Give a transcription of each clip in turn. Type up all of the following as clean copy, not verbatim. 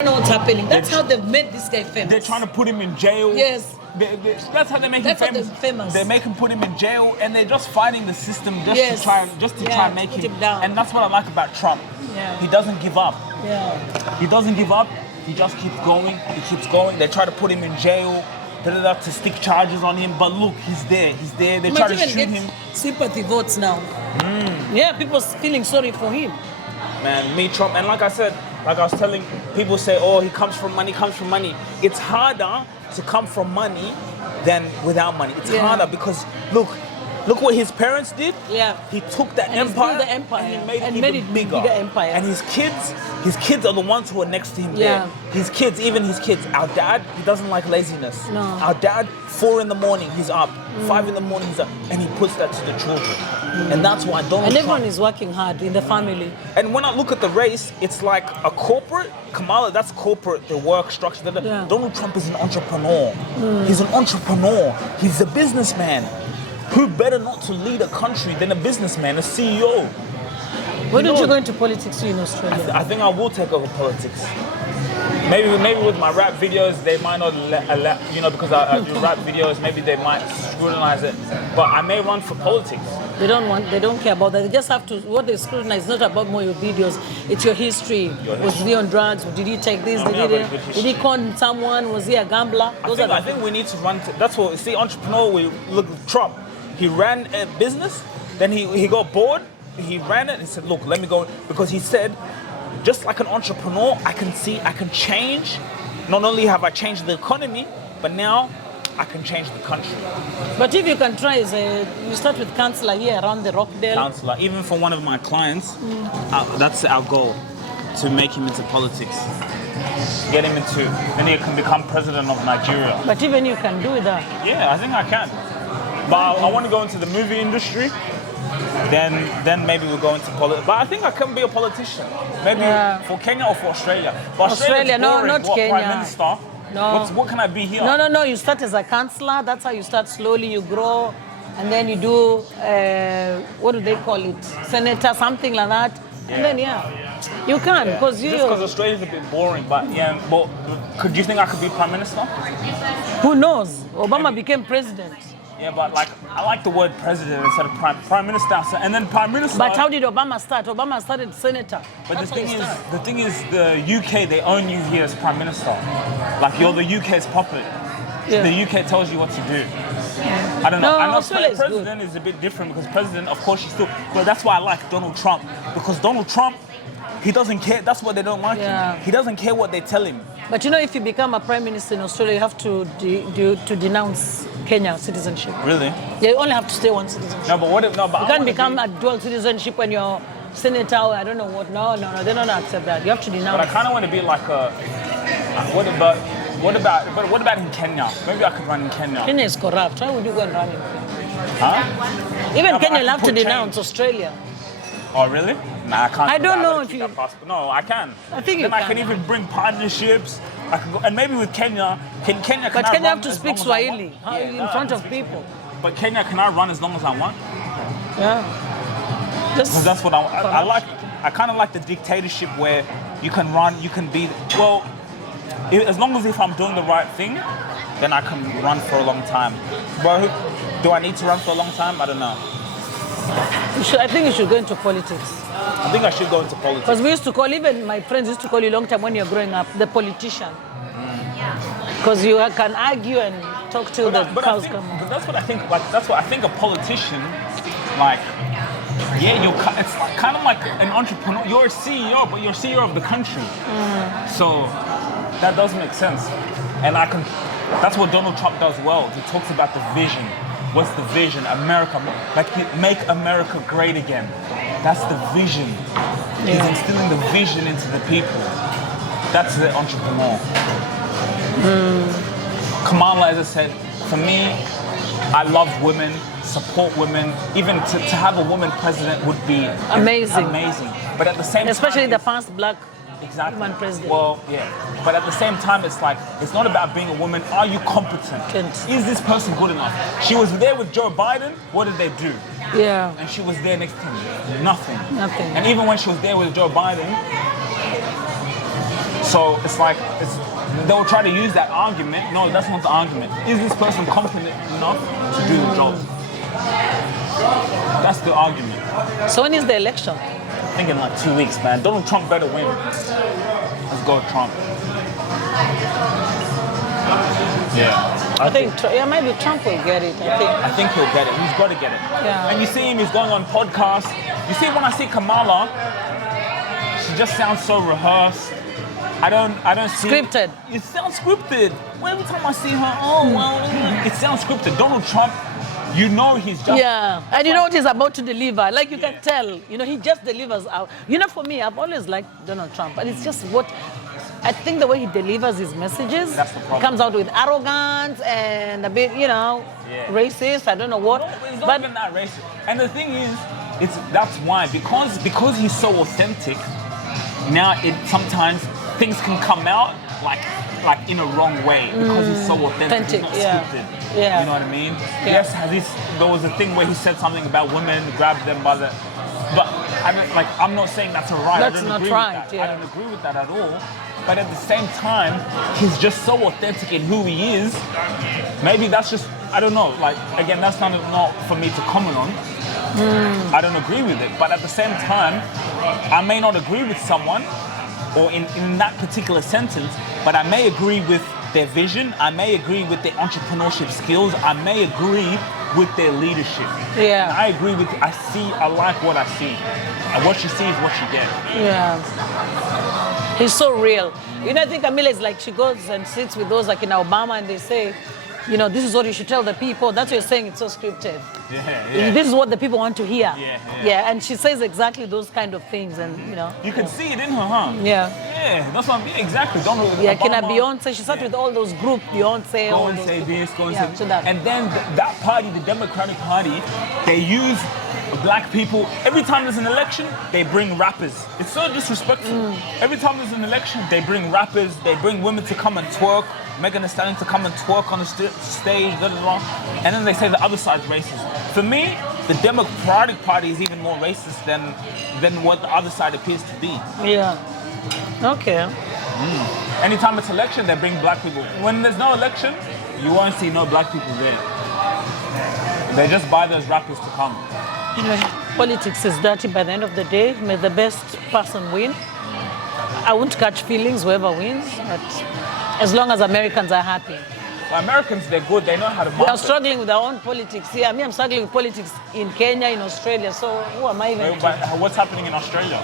I don't know what's happening. That's how they've made this guy famous. They're trying to put him in jail. Yes. That's how they make him famous. They make him put him in jail, and they're just fighting the system just to try and make him down. And that's what I like about Trump. Yeah. He doesn't give up. Yeah. He doesn't give up. He just keeps going. He keeps going. They try to put him in jail, to stick charges on him. But look, he's there. He's there. They try to shoot him. Sympathy votes now. Yeah, people feeling sorry for him. Man, me, Trump, and like I said, like I was telling people, say, oh, he comes from money. It's harder to come from money than without money. It's harder because look what his parents did. Yeah. He took the empire and he made it even bigger. Empire. And his kids are the ones who are next to him Yeah. there. His kids. Our dad, he doesn't like laziness. No. Our dad, 4 in the morning, he's up. 5 in the morning, he's up. And he puts that to the children. And that's why Donald Trump... And everyone is working hard in the family. And when I look at the race, it's like a corporate. Kamala, that's corporate, the work structure. Yeah. Donald Trump is an entrepreneur. He's an entrepreneur. He's a businessman. Who better not to lead a country than a businessman, a CEO? Why don't you go into politics in Australia? I think I will take over politics. Maybe with my rap videos, they might not let because I do rap videos, maybe they might scrutinize it. But I may run for politics. They don't care about that. They just have to, what they scrutinize is not about more your videos, it's your history. Was he on drugs? Did he take this? Did he con someone? Was he a gambler? I think we need to run, that's what, see, entrepreneur, we look at Trump. He ran a business, then he got bored, he ran it, and said, look, let me go, because he said, just like an entrepreneur, I can change. Not only have I changed the economy, but now I can change the country. But if you can try, you start with councillor here around the Rockdale. Councillor, even for one of my clients, that's our goal, to make him into politics. Get him into, then he can become president of Nigeria. But even you can do that. Yeah, I think I can. But I want to go into the movie industry. Then maybe we'll go into politics. But I think I can be a politician. Maybe for Kenya or for Australia. But Australia, no, not Kenya. Prime Minister. No. What can I be here? No. You start as a councillor. That's how you start slowly. You grow, and then you do what do they call it? Senator, something like that. Yeah. And then you can because you. Just because Australia's a bit boring, but But could you think I could be Prime Minister? Who knows? Obama became president. Yeah, but I like the word president instead of prime minister, and then prime minister. But how did Obama start? Obama started senator. But the thing is, the UK, they own you here as prime minister. Like you're the UK's puppet. Yeah. The UK tells you what to do. Yeah. I don't know. No, I know president is a bit different because president, of course, you still. But that's why I like Donald Trump, because Donald Trump, he doesn't care. That's why they don't like him. He doesn't care what they tell him. But you know, if you become a prime minister in Australia, you have to denounce Kenya citizenship. Really? Yeah, you only have to stay one citizenship. No, but you can't become a dual citizenship when you're senator or I don't know what. No, they don't accept that. You have to denounce. But I kind of want to be like a. What about in Kenya? Maybe I could run in Kenya. Kenya is corrupt. Why would you go and run in Kenya? Huh? Even Kenya will have to denounce Australia. Oh, really? Nah, I can't. I don't know if you... No, I can. I think you can. Then I can even bring partnerships. I can go, and maybe with Kenya, But Kenya have to speak Swahili in front of people. But Kenya, can I run as long as I want? Yeah. Because that's what I like. I kind of like the dictatorship where you can run, you can be... Well, as long as if I'm doing the right thing, then I can run for a long time. But do I need to run for a long time? I don't know. I think you should go into politics. I think I should go into politics. Because we used to call, even my friends used to call you a long time when you're growing up, the politician. Because you can argue and talk till the cows come. But that's what I think. Like that's what I think a politician, like, it's like, kind of like an entrepreneur. You're a CEO, but you're CEO of the country. So that does make sense. And that's what Donald Trump does well. He talks about the vision. What's the vision? America, like make America great again. That's the vision. He's instilling the vision into the people. That's the entrepreneur. Kamala, as I said, for me, I love women, support women. Even to have a woman president would be amazing. But at the same time, especially the first black woman president. Well, yeah. But at the same time, it's like, it's not about being a woman. Are you competent? Is this person good enough? She was there with Joe Biden. What did they do? Yeah. And she was there next to him. Nothing. Nothing. And even when she was there with Joe Biden, So it's like they'll try to use that argument. No, that's not the argument. Is this person competent enough to do the job? That's the argument. So when is the election? I think in like 2 weeks, man. Donald Trump better win. Let's go, Trump. Yeah. I think maybe Trump will get it. I think he'll get it. He's got to get it. Yeah. And you see him, he's going on podcasts. You see, when I see Kamala, she just sounds so rehearsed. I don't see Scripted. It sounds scripted. Every time I see her, it sounds scripted. Donald Trump, you know he's just... Yeah, and you know what he's about to deliver. Like you can tell, he just delivers out. For me, I've always liked Donald Trump, but it's just what... I think the way he delivers his messages, that's the problem. Comes out with arrogance and a bit, racist. I don't know what. No, it's not even that racist. And the thing is, that's why because he's so authentic. Now sometimes things can come out like in a wrong way because he's so authentic. He's not scripted. Yeah. You know what I mean? Yeah. Yes, there was a thing where he said something about women, grabbed them by the. But I'm not saying that's right. That's I don't not agree right. with that. Yeah. I don't agree with that at all. But at the same time, he's just so authentic in who he is. Maybe that's just, I don't know. Again, that's not for me to comment on. I don't agree with it. But at the same time, I may not agree with someone or in that particular sentence, but I may agree with their vision. I may agree with their entrepreneurship skills. I may agree with their leadership. Yeah. And I agree with, I like what I see. And what you see is what you get. Yeah. He's so real. I think Kamala is like, she goes and sits with those like in Obama and they say, this is what you should tell the people. That's what you're saying, it's so scripted. Yeah. This is what the people want to hear. Yeah. And she says exactly those kind of things and, You can see it in her, huh? Yeah. Yeah, that's what exactly. Kina Beyonce, she sat with all those groups, Beyonce. Go and say this, go and say that. And then that party, the Democratic Party, they use black people. Every time there's an election, they bring rappers. It's so disrespectful. Every time there's an election, they bring rappers, they bring women to come and twerk, Megan Thee Stallion to come and twerk on the stage, and then they say the other side's racist. For me, the Democratic Party is even more racist than what the other side appears to be. Yeah. Okay. Anytime it's election, they bring black people. When there's no election, you won't see no black people there. They just buy those rappers to come. Politics is dirty by the end of the day. May the best person win. I won't catch feelings whoever wins, but as long as Americans are happy. Well, Americans, they're good. They know how to market. We are struggling with our own politics here. I'm struggling with politics in Kenya, in Australia. So who am I even? What's happening in Australia?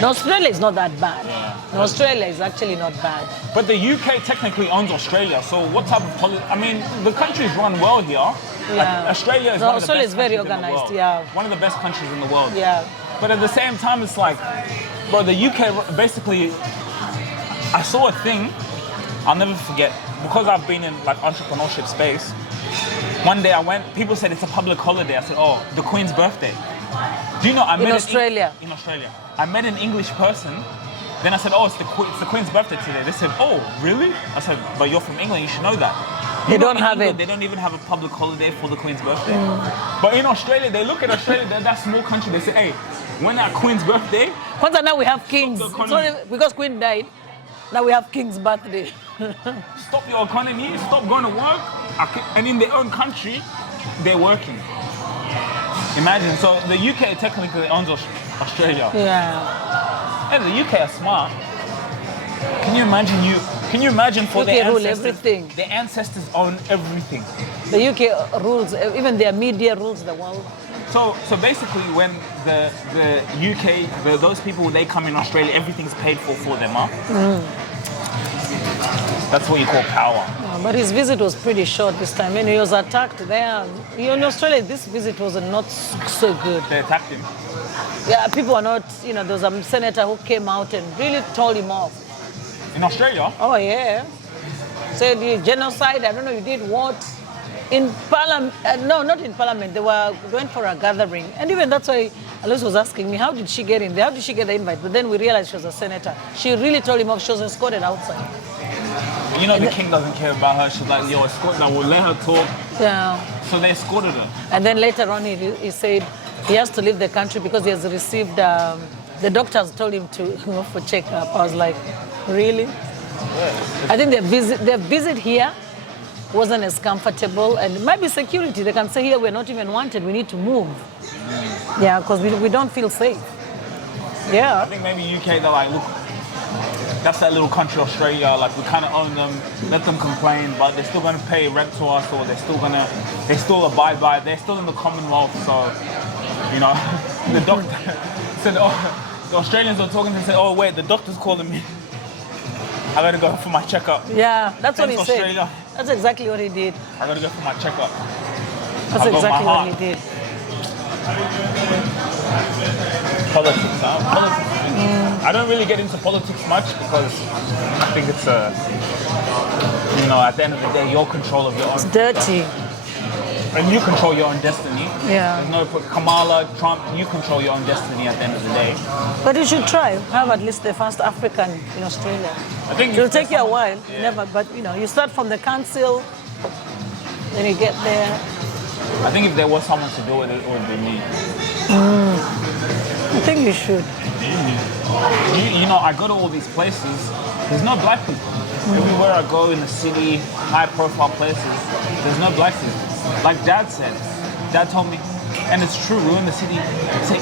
No, Australia is not that bad. Yeah. No, Australia is actually not bad. But the UK technically owns Australia. So what type of the country's run well here. Yeah. Australia is Australia is very organized. Yeah. One of the best countries in the world. Yeah. But at the same time, it's like, bro, the UK basically. I saw a thing. I'll never forget, because I've been in entrepreneurship space. One day I went, people said it's a public holiday. I said, oh, the Queen's birthday. Do you know, I met in Australia. In Australia. I met an English person. Then I said, oh, it's the Queen's birthday today. They said, oh, really? I said, but you're from England, you should know that. They don't have it. They don't even have a public holiday for the Queen's birthday. But in Australia, they look at Australia, that small country, they say, hey, when our Queen's birthday... Now we have kings. Because Queen died, now we have king's birthday. Stop your economy, stop going to work, and in their own country, they're working. Imagine, so the UK technically owns Australia. Yeah. And the UK are smart. Can you imagine for their ancestors? Rule everything. Their ancestors own everything. The UK rules, even their media rules the world. So basically, when the UK, those people, when they come in Australia, everything's paid for them, huh? That's what you call power. Yeah, but his visit was pretty short this time. He was attacked there. In Australia, this visit was not so good. They attacked him? Yeah, people are not, there was a senator who came out and really told him off. In Australia? Oh, yeah. Said you genocide, I don't know, you did what? In Parliament, no, not in Parliament, they were going for a gathering. And even that's why Alice was asking me, how did she get in there? How did she get the invite? But then we realized she was a senator. She really told him off, she was escorted outside. The king doesn't care about her. She's like, yo, escort her, we'll let her talk. Yeah. So they escorted her. And then later on, he said he has to leave the country because he has received, the doctors told him to go for checkup. I was like, Really? Yeah. I think their visit here wasn't as comfortable, and it might be security. They can say here we're not even wanted. We need to move. Yeah, because we don't feel safe. I Yeah. think maybe UK, they're like, look, that's that little country Australia, like we kind of own them, let them complain, but they're still going to pay rent to us, or they still abide by it. They're still in the Commonwealth, so, you know, the doctor said, the Australians were talking to him and said, oh wait, the doctor's calling me. I gotta go for my checkup. Yeah, that's what he Thanks, said. Australia. That's exactly what he did. I gotta go for my checkup. That's I've got exactly my what he heart. did. Politics, huh? Politics. I don't really get into politics much because I think it's at the end of the day, your control of your own. It's dirty. And you control your own destiny. Yeah. There's no Kamala, Trump, you control your own destiny at the end of the day. But you should try. Have at least the first African in Australia. I think It'll take you a while. Yeah. You never, but you start from the council, then you get there. I think if there was someone to do it, it would be me. I think you should. I go to all these places, there's no black people. Everywhere I go in the city, high profile places, there's no black people. Like Dad said, Dad told me, and it's true, we're in the city. Say,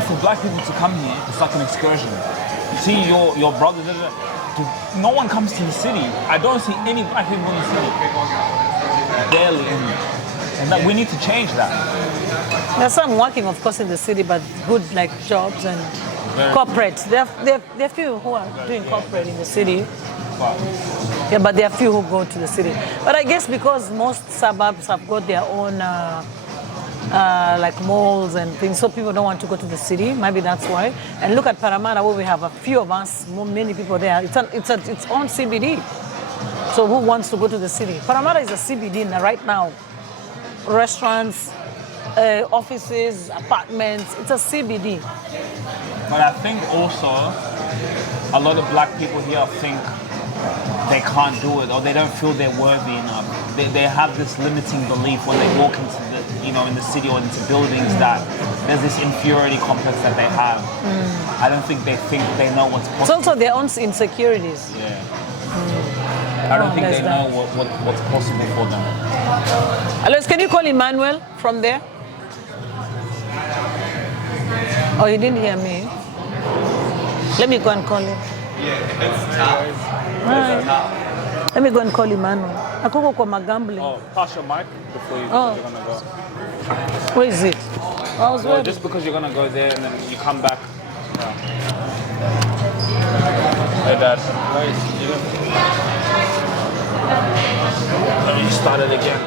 for black people to come here, it's like an excursion. See your brothers, no one comes to the city. I don't see any black people in the city. Barely any. And that we need to change that. There's some working, of course, in the city, but good like jobs and corporate. There are few who are doing corporate in the city. Wow. Yeah, but there are few who go to the city. But I guess because most suburbs have got their own like malls and things, so people don't want to go to the city. Maybe that's why. And look at Parramatta, where we have a few of us, many people there. It's its own CBD. So who wants to go to the city? Parramatta is a CBD right now. Restaurants, offices, apartments. It's a CBD. But I think also a lot of black people here think they can't do it or they don't feel they're worthy enough. They have this limiting belief when they walk into in the city or into buildings that there's this inferiority complex that they have. I don't think they know what's possible. It's also their own insecurities. Yeah. I don't think they know what's possible for them. Alex, can you call Emmanuel from there? Oh, he didn't hear me. Let me go and call him. Yeah, it's tough. Let me go and call Emmanuel. Akoko kwa magambling. Oh, pass your mic before you're gonna go. Where is it? I was ready. Just because you're gonna go there and then you come back. Yeah. Hey Dad. Where is you? You started again.